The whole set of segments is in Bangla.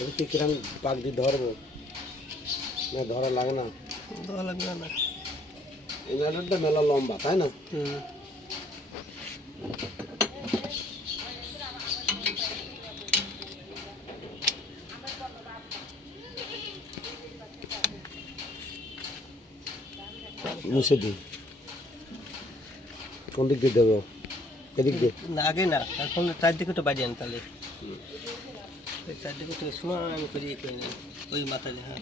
এটা কি কিরম পাক দিয়ে ধরবো না ধরা লাগে না? ধরা লাগবে না। এই নাটকটা মেলা লম্বা তাই না? মুছে দিই। কোন দিক দিয়ে দেবো? এদিক দিয়ে? না আগে না, এখন চারদিকে তো বাড়ি আন তাহলে চারদিকে তো সময় আমি করি ওই মাথায়। হ্যাঁ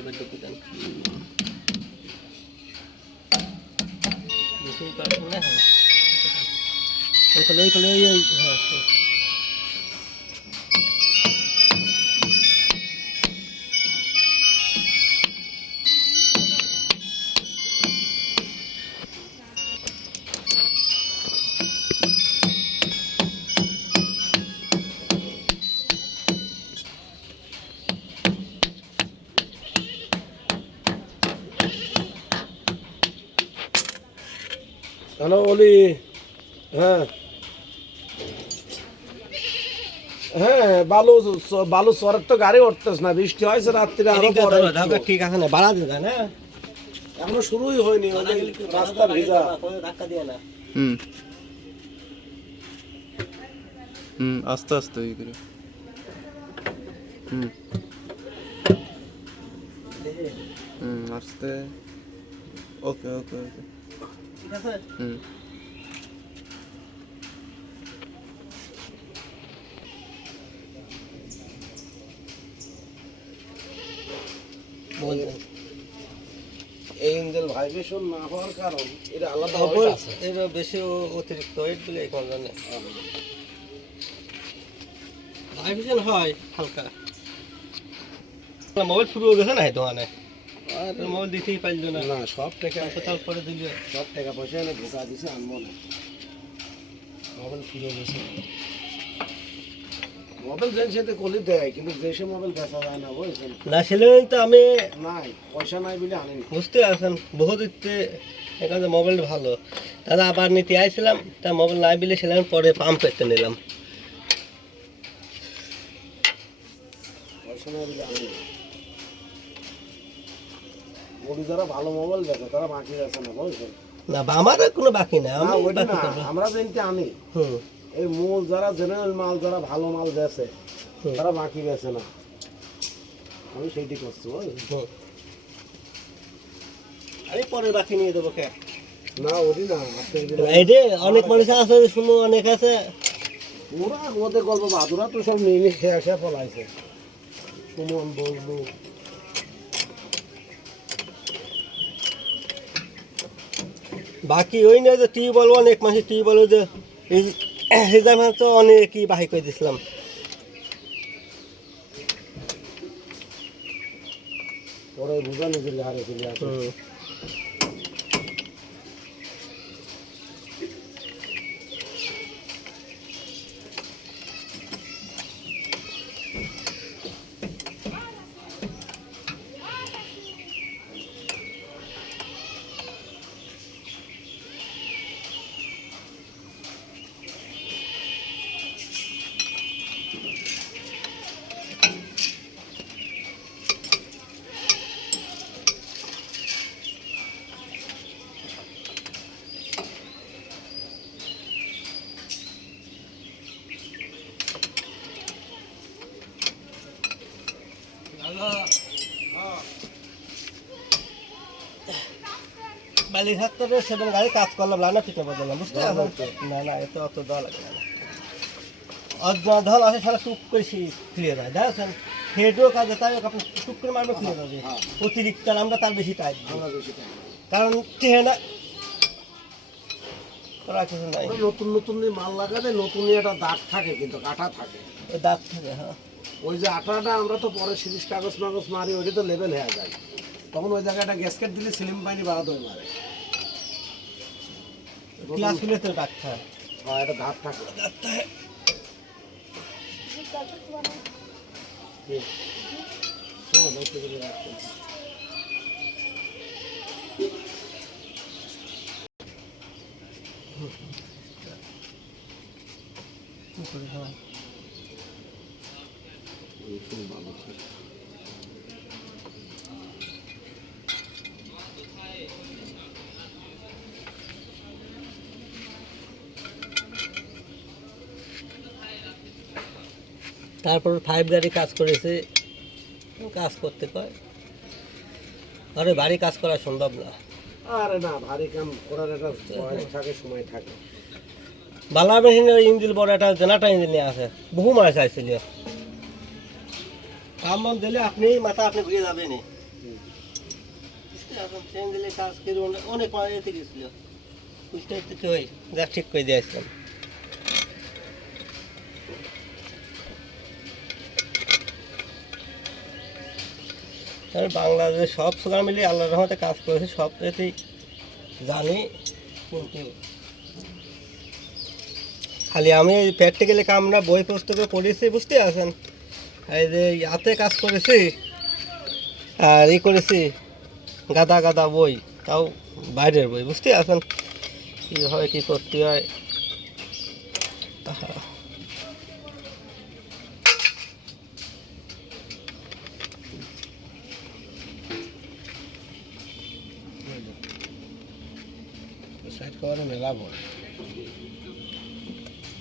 এবার ঢুকে দেন বুঝতেই পারছেন না। হ্যাঁ ওইখানে ওই হ্যাঁ হ্যালো অলি। হ্যাঁ হ্যাঁ, বালু বালু চরের তো গাড়ি উঠতেছ না, বৃষ্টি হয়েছে রাত্রিরে আরো পরে একটু। ঠিক আছে না বাড়া দিন না এখনো শুরুই হয়নি, রাস্তা ভেজা। ধাক্কা দিয়ে না। আস্তে আস্তে ওই করে আস্তে। ওকে ওকে ওকে ঠিক আছে বলবেন। এই ইঞ্জেল ভাইব্রেশন না হওয়ার কারণ এটা আলাদা আছে। এটা বেশি অতিরিক্ত ওয়েট বলে এই কারণে ভাইব্রেশন হয় হালকা। মোবাইল শুরু হয়ে গেছে না এই দোকানে, আর মোবাইল দিতেই পারলো না। না সব টাকা তারপরে দিলে সব টাকা পয়সা এনে ঢোকা দিছে, আনবো না। মোবাইল ফিরে গেছে। মোবাইল যেন সাথে কলি দেয়, কিন্তু দেশে মোবাইল বেচা যায় না বুঝছেন। না ছিল তো আমি নাই পয়সা নাই বলে আনিনি। বুঝতে পারছেন বহু দিতে এখানে মোবাইলটা ভালো, দাদা আবার নিতে আইছিলাম তা মোবাইল নাই বিলে ছিলাম, পরে পাম্প পেতে নিলাম। পয়সা নাই বলে আনিনি। ওলি যারা ভালো মোবাইল বেচে তারা বাকি আছে না বুঝছেন। না আমার কোনো বাকি না, না আমি ওইটা বাকি না, করবো। আমরা যেনতে আনি হুম এই মূল যারা জেনারেল মাল, যারা ভালো মাল বেচে তারা বাকি বেচে না। আমি সেইটি করছি হুম। আমি পরে বাকি নিয়ে দেবো কে? না ওটি না, এই যে অনেক মানুষ আছে শুনো, অনেক আছে ওরা ওদের গল্প বাদুরা তো সব নিয়ে নিয়ে খেয়ে আসা ফলাইছে। সুমন বলবো বাকি ওই নয় যে টি বলবো, অনেক মানুষ টি বলবো যে রিজার্ভ তো অনেকই বাহি করে দিছিলাম। পরে বুঝা নিজের হারে চলে আসে। বালিঘাটে সেদিন গাড়ি কাজ করলাম, লানা ফিতে বদলাম, বুঝতে পারছেন? না না এত অত দেওয়া লাগে না। ধল আছে সারা টুক করে ফিরে যায়, দেখেন হেডও কাজে তাই আপনি টুক করে মারবে ফিরে যাবে। অতিরিক্ত আমরা তার বেশি টাইট দিই, কারণ চেহারা করা কিছু নাই। নতুন নতুন মাল লাগাতে নতুন একটা দাগ থাকে, কিন্তু কাটা থাকে, দাঁত থাকে। হ্যাঁ ওই যে আটাটা আমরা তো পরে সিরিজ কাগজ মাগজ মারি, ওইটা তো লেভেল হয়ে যায়। তখন ওই জায়গাটা গ্যাসকেট দিলে সিলিম পাইনি বাড়াতে হয়ে মারে। ক্লাস খুলে তো দাঁত থাকে, একটা দাগ থাকে। হ্যাঁ করি, হ্যাঁ। খুব ভালো ছিল। তারপর 5 গাড়ি কাজ করেছে, কাজ করতে কয় আরে বাড়ি কাজ করা সম্ভব না। আরে না, ভারী কাম করার একটা বয়স থাকে, সময় থাকে। বালা মেশিনের ইঞ্জিন বড় একটা জেনারেটর ইঞ্জিন নিয়ে আসে, বহু মাস আসছিল। কাম বাম দিলে আপনি মাথা আপনি ঘুরে যাবেনি। এখন ট্রেন দিলে কাজ করে অনেক মাস এতে গেছিল, বুঝতে পারতে ওই যা ঠিক করে দিয়েছিলাম। আর বাংলাদেশে সব সুগার মিলিয়ে আল্লাহর রহমতে কাজ করেছে, সব এতেই জানি। কিন্তু খালি আমি এই প্র্যাকটিক্যালি কাম না, বই পুস্তকে পড়েছি, বুঝতে আছেন। এই যে হাতে কাজ করেছি আর করেছি গাদা গাদা বই, তাও বাইরের বই, বুঝতে আছেন কীভাবে কী করতে হয়। সাইড কভারে মেলা বড়।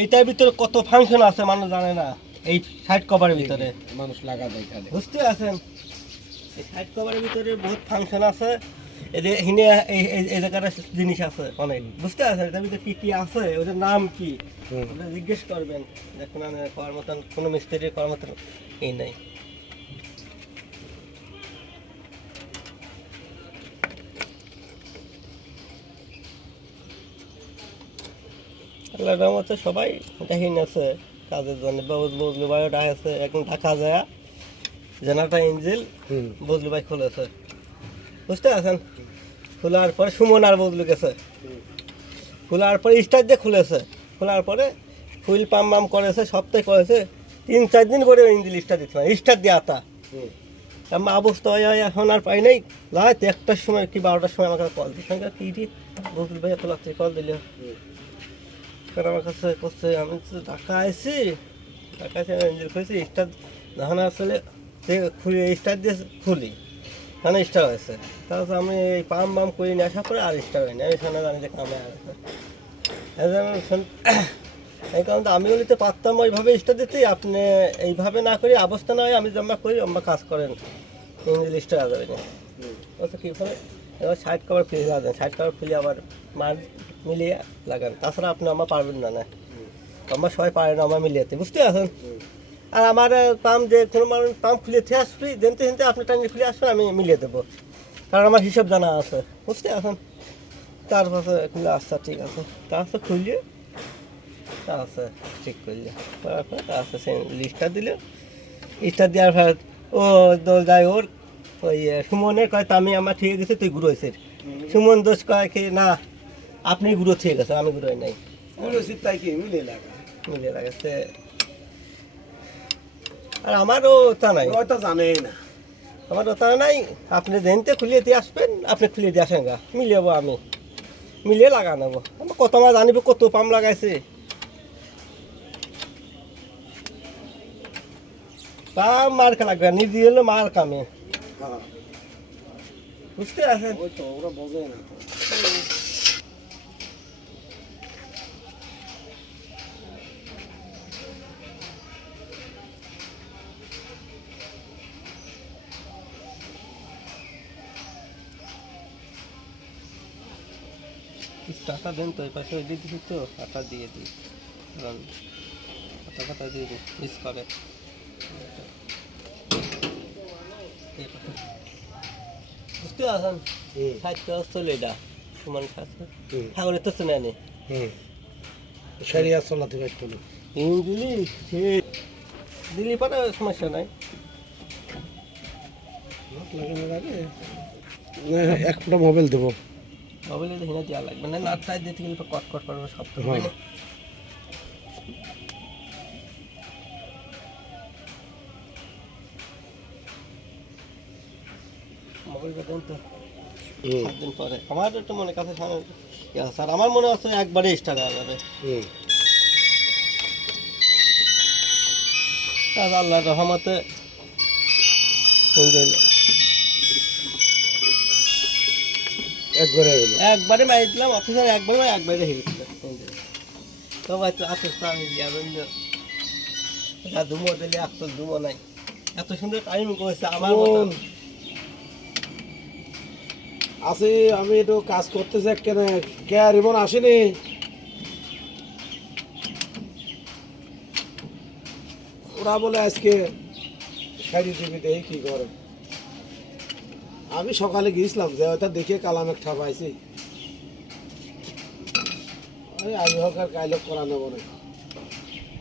এইটার ভিতরে কত ফাংশন আছে মানুষ জানে না, এই সাইড কভারের ভিতরে মানুষ লাগা দেয় খালি। বুঝতে আছেন। এই সাইড কভারের ভিতরে বহুত ফাংশন আছে, এদের হিনে এই জায়গাটা জিনিস আছে অনেক, বুঝতে আছেন। এটার ভিতরে কী কী আছে, ওদের নাম কি ওটা জিজ্ঞেস করবেন। দেখুন করার মতন কোনো মিস্ত্রি করার মতন এই নেই। আল্লাহর রহমতে সবাই দেখিন আছে কাজের জন্য। বজলু ভাই ওটা আছে এখন ঢাকা যায় জেনারেটর ইঞ্জিন বজলু ভাই খুলেছে, বুঝতে আছেন। খোলার পরে সুমন আর বজলু গেছে, খোলার পরে স্টার্ট দিয়ে খুলেছে, খোলার পরে ফুল পাম পাম করেছে, সপ্তাহে করেছে 3-4 দিন করে ইঞ্জিন স্টার্ট দিতে পারে, স্টার্ট দিয়ে আতা। আমি অবস্থা হয় এখন আর পাই নাই। রাত 1টার সময় কি 12টার সময় আমাকে কল দিচ্ছে, কী বজলু ভাই এত লাগছে, কল দিলে আমার কাছে করছে। আমি তো ঢাকা আইসি, ঢাকা এসে ইঞ্জিন খুলেছি, স্টার্ট যখন আসলে সে খুলে স্টার্ট দিয়ে খুলি, মানে স্টার্ট হয়েছে। তারপর আমি এই পাম বাম করে নিয়ে আসার পরে আর স্টার্ট হয়নি। আমি শোনা জানি যে কামে আসে এই কারণে আমি বলিতে পারতাম ওইভাবে স্টার্ট দিতে, আপনি এইভাবে না করি অবস্থা না হয় আমি জমা করি, আমরা কাজ করেন ইঞ্জিন স্টার্ট যাবে না। বলছে কীভাবে, এবার সাইড কভার খুলে লাগান, সাইড কভার খুলে আবার মার মিলিয়ে লাগান, তাছাড়া আপনি আমার পারবেন না। না আমার সবাই পারে না আমার মিলিয়েতে, বুঝতে পারছেন। আর আমার পাম্প যে কোনো মানুষ পাম্প খুলে থেকে আসবি দেনতে দেনতে আপনি টাইমে খুলে আসবেন, আমি মিলিয়ে দেবো, কারণ আমার হিসাব জানা আছে, বুঝতে পারছেন। তারপরে খুলে আচ্ছা ঠিক আছে, তারপর খুললে তা আছে ঠিক করলে, তারপরে তা আছে সে লিস্টটা দিল, লিস্টটা দেওয়ার পর ও যাই ওর ওই সুমনের কয় তা আমি আমার ঠিক গেছে, তুই গুরু হয়েছে। সুমন দোষ কয় কি না আপনি গুরু ঠিক আছে, আমি গুরু নাই, তাই কি মিলে লাগা মিলে লাগাচ্ছে। আর আমারও তা নাই, হয়তো জানেই না। আমারও তা নাই। আপনি দেনতে খুলিয়ে দিয়ে আসবেন, আপনি খুলিয়ে দিয়ে আসেন গা, মিলিয়ে আমি মিলিয়ে লাগা নেবো। আমার কত মাছ জানিব, কত পাম লাগাইছে, পাম মার্কা লাগবে, নিজে হলো মার কামে, হ্যাঁ, বুঝতে আছেন। ওই তো ওরা বোঝে না তো। টাকা দেন তো, এই পাশে দিয়ে দিচ্ছি তো, টাকা দিয়ে দিই, কারণ টাকাটা দিয়ে দিই মিস করে। বুঝতে পারছেন, সাহিত্য চলে এটা সমান খাচ্ছে সাগরে তো শুনে নি সারিয়া চলাতে পারতো না। দিলি সে দিলি পরে সমস্যা নাই। এক ফোটা মোবাইল দেবো, মোবাইলে তো হিনা দেওয়া লাগবে না, নাটটাই দিতে গেলে তো কট কট করবে সব তো হবে না। মোবাইলটা দেন তো 7 দিন পরে। আমার একটু মনে কাছে স্যার আমার মনে হচ্ছে একবারে স্টার্ট হয়ে যাবে। কাজ আল্লাহর রহমতে একবারে হলো একবারে মারি দিলাম অফিসার একবারে হয়ে গেছিল তো ভাই তো আসতে আমি যা ধুমো দিলে আসল ধুমো নাই এত সুন্দর টাইম করেছে আমার মতো কোন? আছি আমি একটু কাজ করতেছি কেন কে রিমন আসেনি ওরা বলে আজকে সাইডি টিভিতে কি করে আমি সকালে গিয়েছিলাম যে ওটা দেখে কালাম এক ঠাপাইছি ওই আজ হোক আর কাইলে করা নেবো না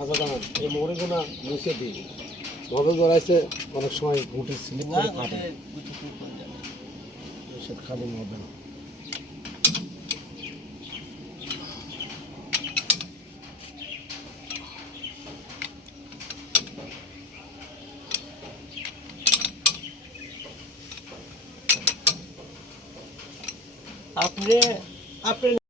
আচ্ছা দাঁড়ান এই মরিগুনা মুছে দিই ভবে গড়াইছে অনেক সময় ঘুঁটি স্লিপ না করে কাটে সে খালি হবে না আপনি আপনি